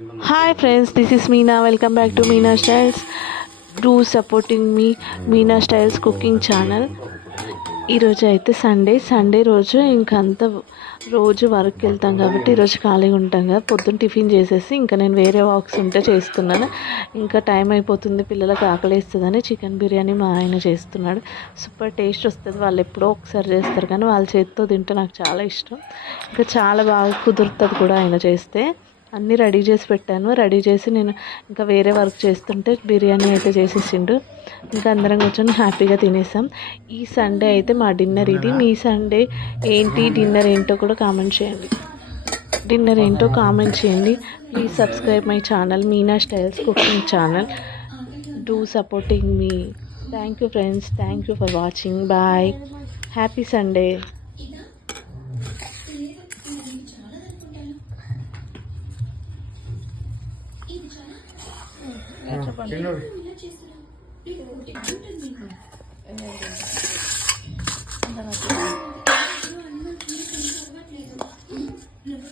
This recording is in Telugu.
Hi friends, this is Meena. Welcome back to Meena Styles. Do supporting me, Meena Styles cooking channel. ఈరోజు అయితే సండే రోజు ఇంకంత రోజు వర్క్ వెళ్తాం కాబట్టి ఈరోజు ఖాళీగా ఉంటాం కదా. పొద్దున్న టిఫిన్ చేసేసి ఇంకా నేను వేరే వర్క్స్ ఉంటే చేస్తున్నాను. ఇంకా టైం అయిపోతుంది, పిల్లలకు ఆకలిస్తుందని చికెన్ బిర్యానీ మా ఆయన చేస్తున్నాడు. సూపర్ టేస్ట్ వస్తుంది. వాళ్ళు ఎప్పుడో ఒకసారి చేస్తారు కానీ వాళ్ళ చేతితో తింటే నాకు చాలా ఇష్టం. ఇంకా చాలా బాగా కుదురుతుంది కూడా ఆయన చేస్తే. అన్నీ రెడీ చేసి పెట్టాను. రెడీ చేసి నేను ఇంకా వేరే వర్క్ చేస్తుంటే బిర్యానీ అయితే చేసేసిండు. ఇంకా అందరం కూర్చొని హ్యాపీగా తినేసాం. ఈ సండే అయితే మా డిన్నర్ ఇది. మీ సండే ఏంటి, డిన్నర్ ఏంటో కూడా కామెంట్ చేయండి. Please subscribe my channel Meena styles cooking channel. Do supporting me. Thank you friends, thank you for watching. Bye, happy Sunday. చెప్పండి.